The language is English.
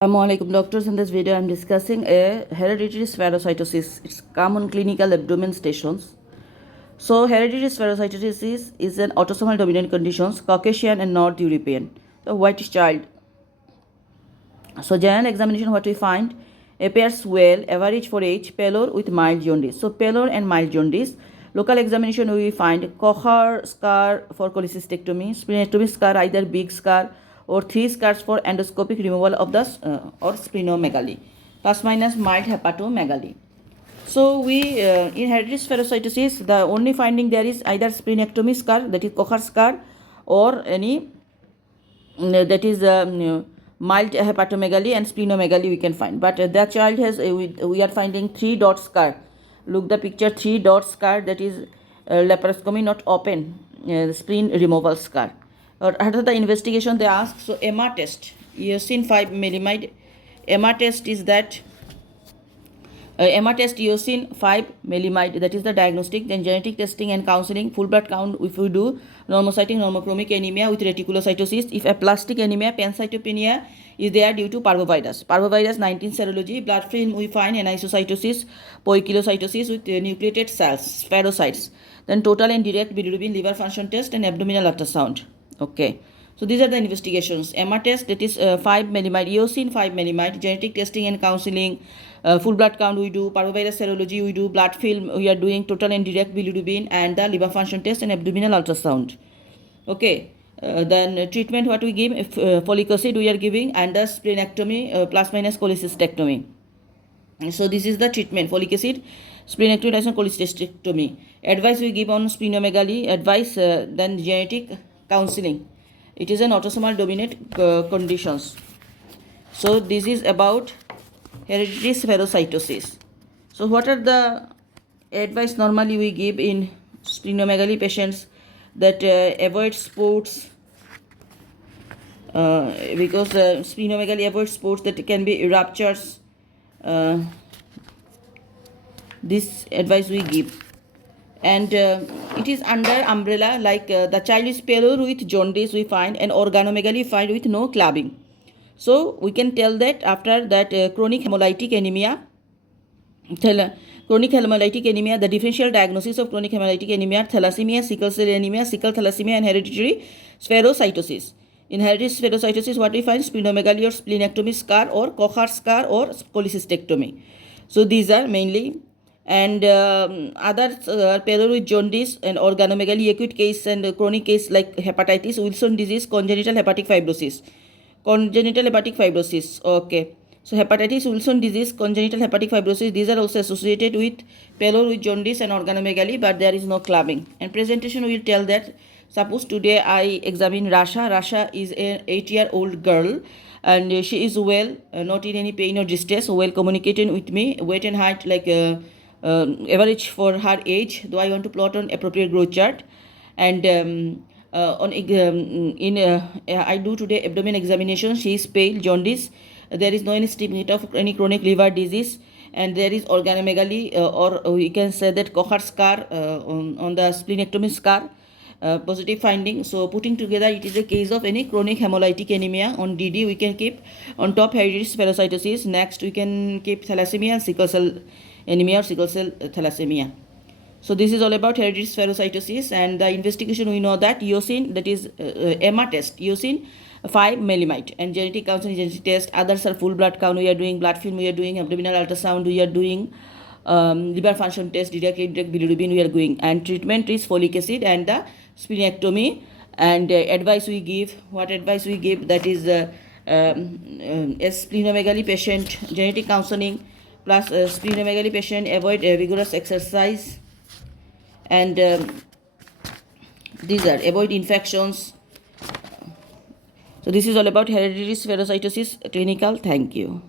Assalamualaikum doctors. In this video, I am discussing a hereditary spherocytosis. It's common clinical abdomen stations. So, hereditary spherocytosis is an autosomal dominant condition, Caucasian and North European. The whitish child. So, general examination, what we find appears well, average for age, pallor with mild jaundice. So, pallor and mild jaundice. Local examination, we find Kocher scar for cholecystectomy, splenectomy scar, either big scar or 3 scars for endoscopic removal of the or splenomegaly, plus minus mild hepatomegaly. So we in hereditary spherocytosis, the only finding there is either splenectomy scar, that is Kocher scar, or any that is mild hepatomegaly and splenomegaly we can find. But the child has we are finding 3 dot scar. Look the picture, 3 dot scar, that is laparoscopy, not open spleen removal scar. Or after the investigation they ask, so EMA test, eosin 5 millimide. EMA test is that EMA test eosin 5 millimide, that is the diagnostic. Then genetic testing and counseling, full blood count if we do, normocytic normochromic anemia with reticulocytosis. If aplastic anemia, pancytopenia is there due to parvovirus. Parvovirus 19 serology. Blood film we find anisocytosis, poikilocytosis with nucleated cells, spherocytes. Then total and direct bilirubin, liver function test, and abdominal ultrasound. Okay, so these are the investigations. EMA test, that is 5 millimide, eosin 5 millimide. Genetic testing and counseling, full blood count we do, parvovirus serology we do, blood film we are doing, total and direct bilirubin, and the liver function test and abdominal ultrasound. Okay, then treatment what we give, folic acid we are giving, and the splenectomy plus minus cholecystectomy. So this is the treatment: folic acid, splenectomy, and cholecystectomy. Advice we give on splenomegaly, advice, then genetic counseling. It is an autosomal dominant conditions. So this is about hereditary spherocytosis. So what are the advice normally we give in splenomegaly patients? That avoid sports, because splenomegaly avoid sports that can be ruptures. This advice we give. And it is under umbrella, like the child is pallor with jaundice we find, and organomegaly find with no clubbing. So we can tell that after that chronic hemolytic anemia, the differential diagnosis of chronic hemolytic anemia, thalassemia, sickle cell anemia, sickle thalassemia, and hereditary spherocytosis. In hereditary spherocytosis, what we find? Splenomegaly or splenectomy scar, or Kocher scar, or cholecystectomy. So these are mainly. And others pallor with jaundice and organomegaly, acute case and chronic case like hepatitis, Wilson disease, congenital hepatic fibrosis. Okay, so hepatitis, Wilson disease, congenital hepatic fibrosis, these are also associated with pallor with jaundice and organomegaly, but there is no clubbing. And presentation will tell that, suppose today I examine Rasha. Rasha is an 8-year-old girl, and she is well, not in any pain or distress, well communicating with me, weight and height like average for her age, though I want to plot on appropriate growth chart. And I do today abdomen examination. She is pale, jaundice. There is no any stigmata of any chronic liver disease, and there is organomegaly, or we can say that Kocher scar on the splenectomy scar. Positive finding. So putting together, it is a case of any chronic hemolytic anemia. On DD we can keep on top hereditary spherocytosis. Next we can keep thalassemia and sickle cell anemia or sickle cell thalassemia. So this is all about hereditary spherocytosis. And the investigation, we know that eosin, that is EMA test, eosin 5 millimide, and genetic counseling, genetic test. Others are full blood count we are doing, blood film we are doing, abdominal ultrasound we are doing, liver function test, direct bilirubin we are doing. And treatment is folic acid and the splenectomy. And advice we give, what advice we give, that is a splenomegaly patient, genetic counseling, plus splenomegaly patient avoid vigorous exercise, and these are avoid infections. So this is all about hereditary spherocytosis clinical. Thank you.